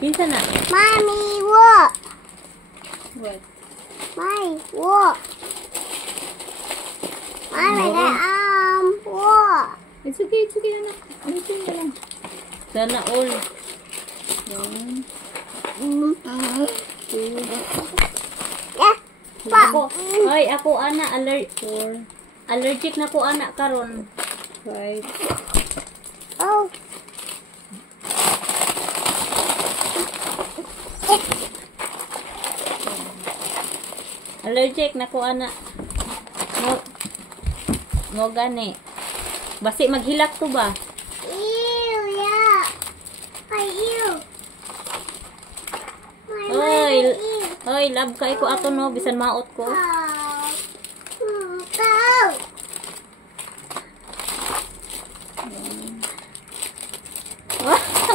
Kinsa na? Mommy, what? What? My, what? Mommy, what? It's okay, anak. Ulitin na lang. Sana all. One. Two. Yeah. Ako, ay, ako ana, allergic na ko anak karon. 5. Oh. Allergic na ko anak. Mo gani. Basi maghilak to ba? Ew, yeah. Ay, ew. Oy, oy, love kay ko ato no, bisan maot ko.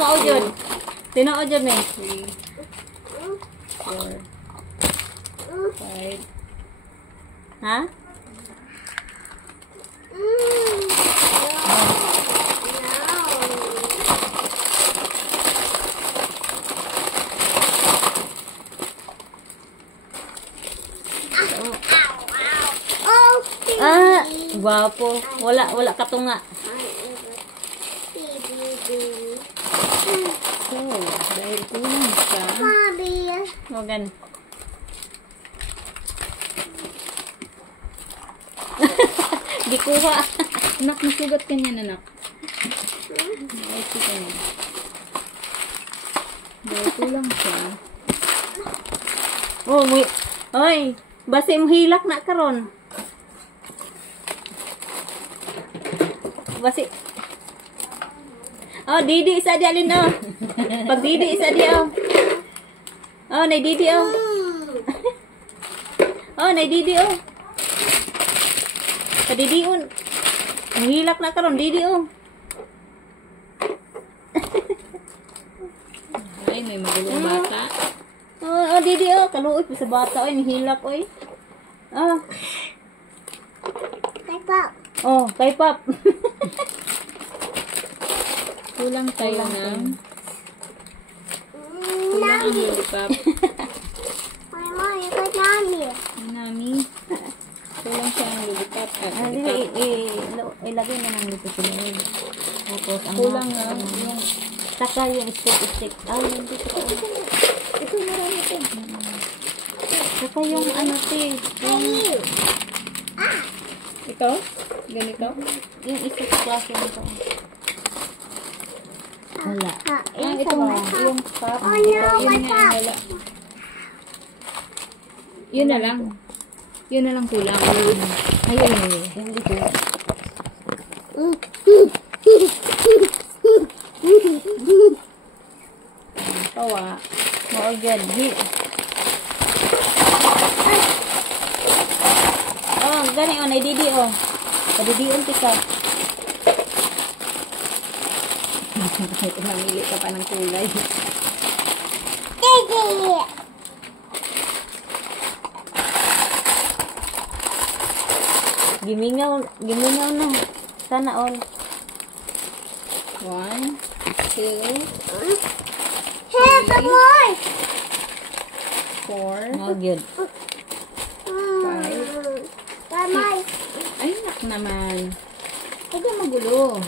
Mao jud. Tinao jud ni. 3 4 5. Ha? Ah, gwapo. Wala ka tunga. So, dahil kulang siya. Mogan. Di kuha. Anak, nasugat ka niyan, anak. Ay, ka niyan. Dahil kulang siya. Oh, may... Oy, basi mahilak na karon. Basi. Oh, didi isa di alin oh. Pag didi isa di oh. Oh, nay didi oh. Oh, nay didi oh. Kadidiun. Ang hilak na karon didi oh. Ay, may magulong bata. Oh, didi oh, kaluoy sa bata oy, hilak oy. Oh. Kay Pop. Oh, kay Pop. Kulang tayo ng... Kulang ang lollipop. Mama, you got Mommy. Nami. Kulang siya ang lollipop. Ilagay na lang dito sa loob. Tapos, ang Kulang nga. Yung... Saka yung stick. Ay, yung dito. Ito, marami ito. Saka yung ano, yung... Ito? Ganito? Yung isa sa klase nito. Wala. Ito ba? Yung pop. Oh, no, Yun my nga, pop. wala. Yun na lang. Yun na lang kulang. Ayun. Yung dito. Tawa. Maagad. Oh, gani oh, naididi oh. Padidion tika. Mamili ka pa ng kulay. Gimingaw na. Sana all. 1, 2, Hey, the boy. 4, Maagad. 5. Mama, Ay, nak naman. Huwag kang magulo.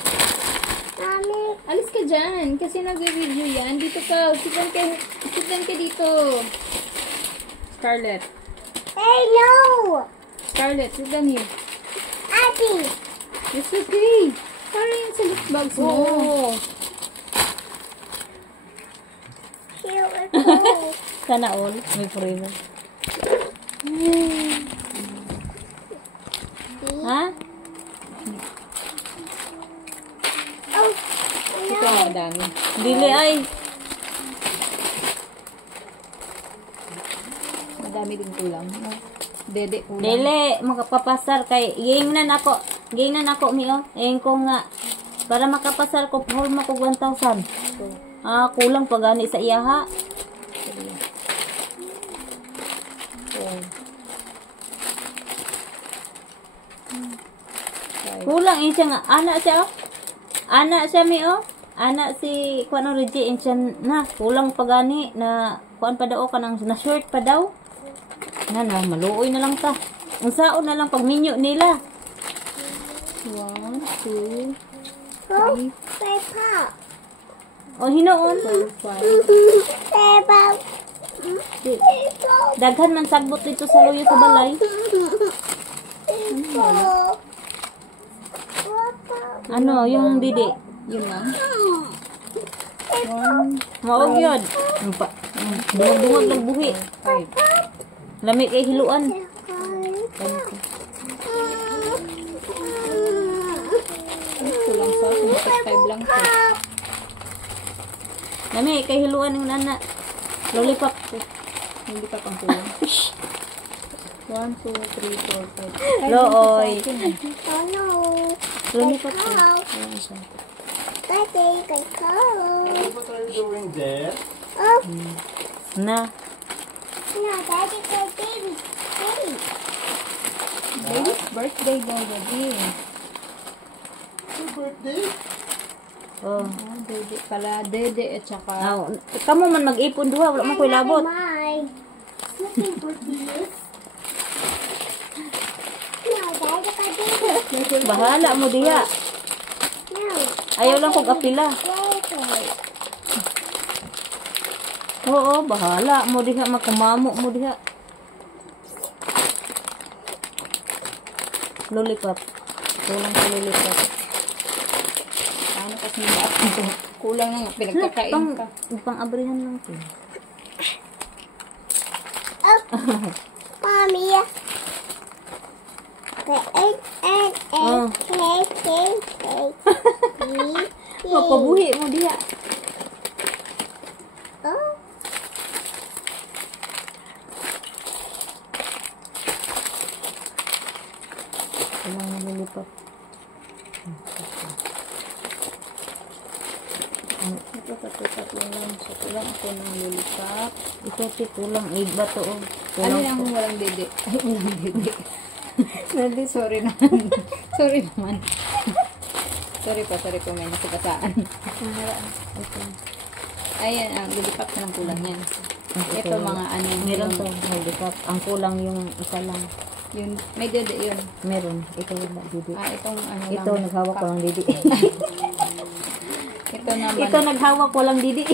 Mommy. Alis ka dyan. Kasi nag-review yan. Dito ka. Sitan ka dito. Scarlett. Hey, no. Scarlett, sit down here. Abby. It's okay. Para yan sa gift bags mo. Oo. Here we go. Sana all. May forever. Ha? Oh, Ito ang madami. Dili ay. Madami din kulang. Dede kulang. Dili, makapapasar kay gingnan ako miyo. Ayun ko nga para makapasar ko hold mo ko 1,000. Ah, kulang pa gani sa iyaha. 4, 5. Kulang siya nga ana siya oh. Ana siya miyo. ana si kuan ang Reggie insyan na kulang pa gani na kuan pa daw ka nang na short pa daw. Na maluoy na lang ta. Unsaon na lang pag minyo nila. 1, 2, Oh, Peppa. O hinoon. 4, 5. Peppa. Daghan man sagbot dito sa luyo sa balay. Ano yung didi? Yun lang. 1, Mao gyud. Bungod ng buhi. 5. Lami kay hiluan. Kulang sa 5 lang to. Lami kay hiluan ng nana. Lollipop. Hindi pa pang kulang. 1, 2, 3, 4, 5. Looy. Oh no. Lollipop. Daddy, go. What are you doing there? Oh, Na. no, Daddy, go, baby. Baby. Baby's birthday daw, baby. Your birthday? Oh. Ah, dede pala. Dede at saka... Aw, kamo man mag-ipon duha, wala man koy labot. Mine. Your birthday is? No, Daddy, go, baby. Bahala mo diha. No. Ayaw lang kog apila. Baby. Oo, bahala mo diha, makamamo mo diha. Lollipop. Kulang sa lollipop. Ano kasi ito? Kulang na nga. Pinagkakain ka. Pang-abrihan lang ko. Oh, Mommy. Oh. Oh. Mapabuhi mo diha. Oh. Kulang na lollipop. Ito, tatlo lang. So, kulang ako ng lollipop. Ito si kulang. Iba to. Oh. Ano Kulang yung to. walang dede? Ay, walang dede. Hindi, sorry naman. Sorry naman. Sorry po, may nasipasaan. Ayan, lollipop na lang kulang yan. Ito mga ano. Meron yung- to. Lollipop. Ang kulang yung isa lang. Yun, may dede yun. Meron. Ito yung didi. Itong ano lang. Ito, naghawak ko lang didi. Ito naman. Ito, naghawak ko lang didi.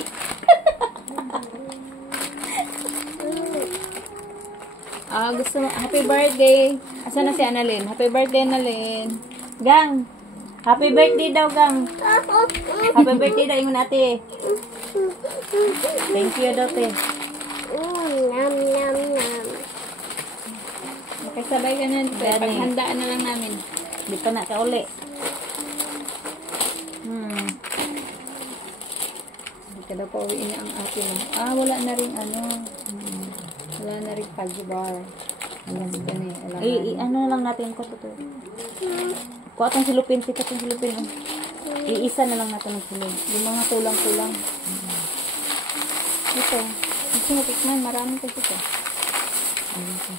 Gusto mo, happy birthday. Asa na si Annalyn? Happy birthday, Annalyn. Gang. Happy birthday daw, Gang. Happy birthday daw, ingon ate. Thank you daw, te. Nom, nom, nom. Makisabay ka na. Gani. Paghandaan na lang namin. Di pa na ka uli. Hindi ka daw pauwiin niya ang ate mo. Wala na rin ano. Wala na rin Paggi bar. Ayan, si Gani. Alam Ano na lang natin ko to. Kuha itong silupin. Sika itong silupin. Oh. Iisa na lang natin ng silupin. yung mga kulang-kulang. Ito. Gusto mo tikman. Marami kasi ito.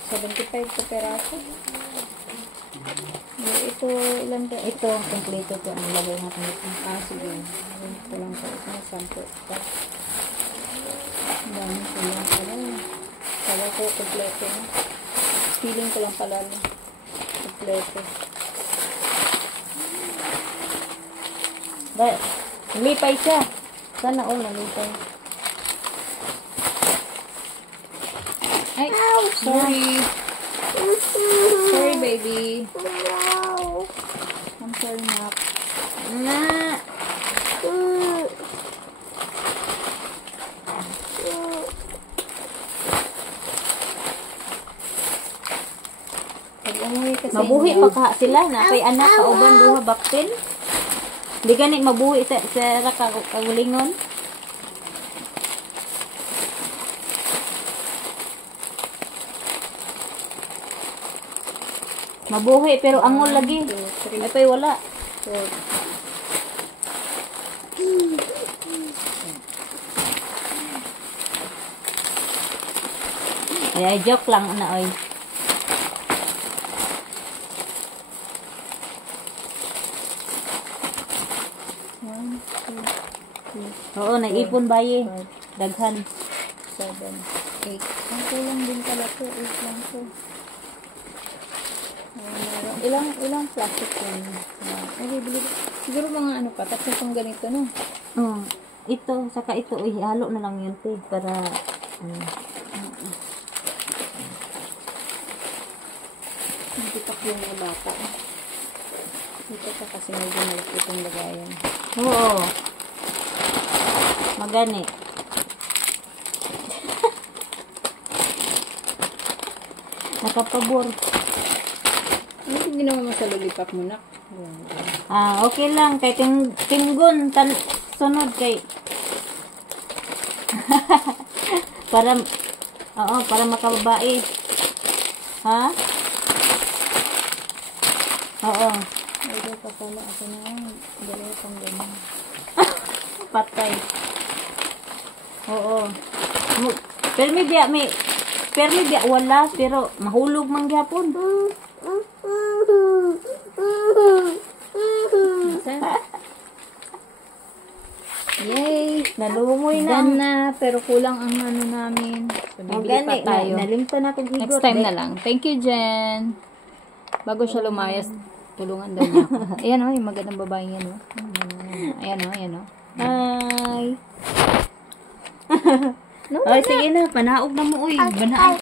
75 sa peraso. Ito, ilan ba? Ito, ang kompleto to. Ang lagay natin ito. Sige. Kulang pa ito. Sampo. Ang dami kulang pala. Kala ko, kompleto na. Feeling ko lang pala. Kompleto. Lipay siya. Sana all nalipay. Ay, sorry. Sorry, baby. No. I'm sorry, Mac. Na. Pag umuwi kasi Mabuhi pa ka sila na kay anak kauban duha baktin. Di gani mabuhi sa kagulingon. Mabuhi pero angol lagi. 2, 3, Ay pa'y wala. 4. Ay joke lang na oy. Oo, nag-ipon baye. Daghan. 7, 8. Ang kulang din pala to. 8 lang to. Ilang plastic yan? Bili. Siguro mga ano pa. Tapos itong ganito, no? Oh, ito, saka ito, ihalo na lang yun, te, para, Hindi pa yung mga bata. Dito pa kasi medyo malapit yung lagayan. oo. Magani. Nakapabor. Ano yung ginawa mo sa lollipop mo, nak? Okay lang, kay tinggon, sunod kay, para, para makababae. Ha? Oo. Ito pa pala ako na dalawa pang ganyan. Patay. Oo. Permi biya wala, pero mahulog man gyapon. Yay! Nalumoy na. Done na, pero kulang ang ano namin. So, bibili pa tayo. Nalimta na kong higot. Next time na lang. Thank you, Jen. Bago siya lumayas, tulungan daw niya ako. Ayan o, yung magandang babae yan o. Ayan o, ayan o. Ay. Ay, sige na, panaog na mo, uy. Banaan.